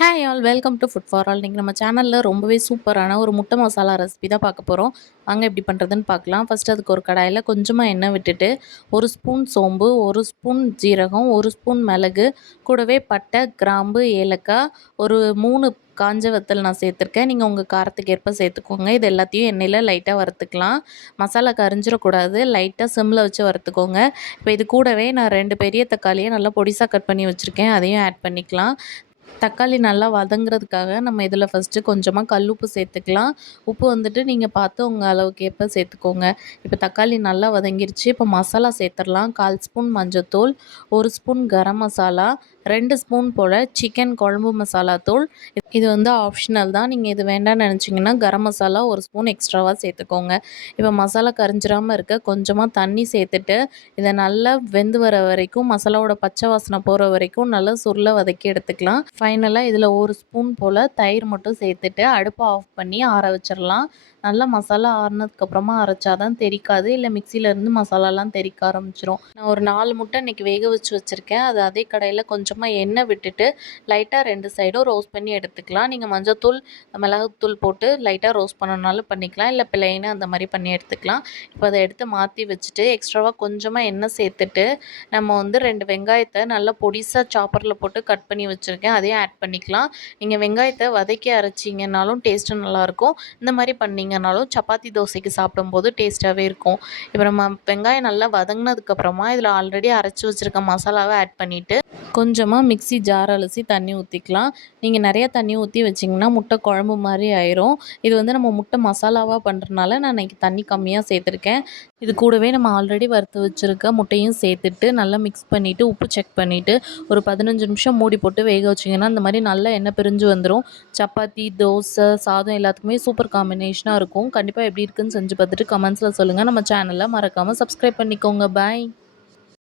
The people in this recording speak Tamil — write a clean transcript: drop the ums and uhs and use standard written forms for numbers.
Hi all welcome to food for all. இன்றைக்கி நம்ம சேனலில் ரொம்பவே சூப்பரான ஒரு முட்டை மசாலா ரெசிபி தான் பார்க்க போகிறோம். வாங்க எப்படி பண்ணுறதுன்னு பார்க்கலாம். ஃபஸ்ட்டு அதுக்கு ஒரு கடாயில் கொஞ்சமாக எண்ணெய் விட்டுட்டு 1 ஸ்பூன் சோம்பு, 1 ஸ்பூன் ஜீரகம், 1 ஸ்பூன் மிளகு, கூடவே பட்டை, கிராம்பு, ஏலக்காய், ஒரு 3 காஞ்ச வத்தல் நான் சேர்த்துருக்கேன். நீங்கள் உங்கள் காரத்துக்கு ஏற்ப சேர்த்துக்கோங்க. இது எல்லாத்தையும் எண்ணெயில் லைட்டாக வறுத்துக்கலாம். மசாலா கரிஞ்சிடக்கூடாது. லைட்டாக சிம்மில் வச்சு வறுத்துக்கோங்க. இப்போ இது கூடவே நான் 2 பெரிய தக்காளியை நல்லா பொடிசாக கட் பண்ணி வச்சுருக்கேன். அதையும் ஆட் பண்ணிக்கலாம். தக்காளி நல்லா வதங்குறதுக்காக நம்ம இதில் ஃபஸ்ட்டு கொஞ்சமாக கல்லுப்பு சேர்த்துக்கலாம். உப்பு வந்துட்டு நீங்கள் பார்த்து உங்கள் அளவுக்கு ஏற்ப சேர்த்துக்கோங்க. இப்போ தக்காளி நல்லா வதங்கிருச்சு. இப்போ மசாலா சேர்த்துடலாம். 1/4 ஸ்பூன் மஞ்சத்தூள், 1 ஸ்பூன் கரம் மசாலா, 2 ஸ்பூன் போல் சிக்கன் குழம்பு மசாலா தூள். இது வந்து ஆப்ஷனல் தான். நீங்கள் இது வேண்டாம்னு நினச்சிங்கன்னா கரம் மசாலா 1 ஸ்பூன் எக்ஸ்ட்ராவாக சேர்த்துக்கோங்க. இப்போ மசாலா கரிஞ்சிராமல் இருக்க கொஞ்சமாக தண்ணி சேர்த்துட்டு இதை நல்லா வெந்து வர வரைக்கும், மசாலாவோட பச்சை வாசனை போகிற வரைக்கும் நல்லா சுருள வதக்கி எடுத்துக்கலாம். ஃபைனலாக இதில் 1 ஸ்பூன் போல் தயிர் மட்டும் சேர்த்துட்டு அடுப்பை ஆஃப் பண்ணி ஆற வச்சிடலாம். நல்லா மசாலா ஆறுனதுக்கப்புறமா அரைச்சா தான் தெறிக்காது, இல்லை மிக்சியிலேருந்து மசாலாலாம் தெறிக்க ஆரம்பிச்சிரும். நான் ஒரு 4 முட்டை இன்றைக்கி வேக வச்சு வச்சுருக்கேன். அது அதே கடாயில் கொஞ்சமாக எண்ணெய் விட்டுட்டு லைட்டாக 2 சைடும் ரோஸ்ட் பண்ணி எடுத்துக்கலாம். நீங்கள் மஞ்சத்தூள், மிளகுத்தூள் போட்டு லைட்டாக ரோஸ்ட் பண்ணனாலும் பண்ணிக்கலாம், இல்லை பிளைனாக அந்த மாதிரி பண்ணி எடுத்துக்கலாம். இப்போ அதை எடுத்து மாற்றி வச்சுட்டு எக்ஸ்ட்ராவாக கொஞ்சமாக எண்ணெய் சேர்த்துட்டு நம்ம வந்து 2 வெங்காயத்தை நல்லா பொடிசாக சாப்பரில் போட்டு கட் பண்ணி வச்சுருக்கேன். அதையும் ஆட் பண்ணிக்கலாம். நீங்கள் வெங்காயத்தை வதக்கி அரைச்சிங்கனாலும் டேஸ்ட்டு நல்லாயிருக்கும். இந்த மாதிரி பண்ணிங்கனாலும் சப்பாத்தி தோசைக்கு சாப்பிடும்போது டேஸ்ட்டாகவே இருக்கும். இப்போ நம்ம வெங்காயம் நல்லா வதங்கினதுக்கப்புறமா இதில் ஆல்ரெடி அரைச்சி வச்சுருக்க மசாலாவை ஆட் பண்ணிவிட்டு கொஞ்சமாக மிக்ஸி ஜார் அலசி தண்ணி ஊற்றிக்கலாம். நீங்கள் நிறையா தண்ணி ஊற்றி வச்சிங்கன்னா முட்டை குழம்பு மாதிரி ஆயிரும். இது வந்து நம்ம முட்டை மசாலாவாக பண்ணுறதுனால நான் இன்றைக்கி தண்ணி கம்மியாக சேர்த்துருக்கேன். இது கூடவே நம்ம ஆல்ரெடி வறுத்து வச்சுருக்க முட்டையும் சேர்த்துட்டு நல்லா மிக்ஸ் பண்ணிவிட்டு உப்பு செக் பண்ணிவிட்டு ஒரு 15 நிமிஷம் மூடி போட்டு வேக வச்சிங்கன்னா இந்த மாதிரி நல்லா எண்ணெய் பிரிஞ்சு வந்துடும். சப்பாத்தி, தோசை, சாதம் எல்லாத்துக்குமே சூப்பர் காம்பினேஷனாக இருக்கும். கண்டிப்பாக எப்படி இருக்குன்னு செஞ்சு பார்த்துட்டு கமெண்ட்ஸில் சொல்லுங்கள். நம்ம சேனலை மறக்காமல் சப்ஸ்கிரைப் பண்ணிக்கோங்க. பாய்.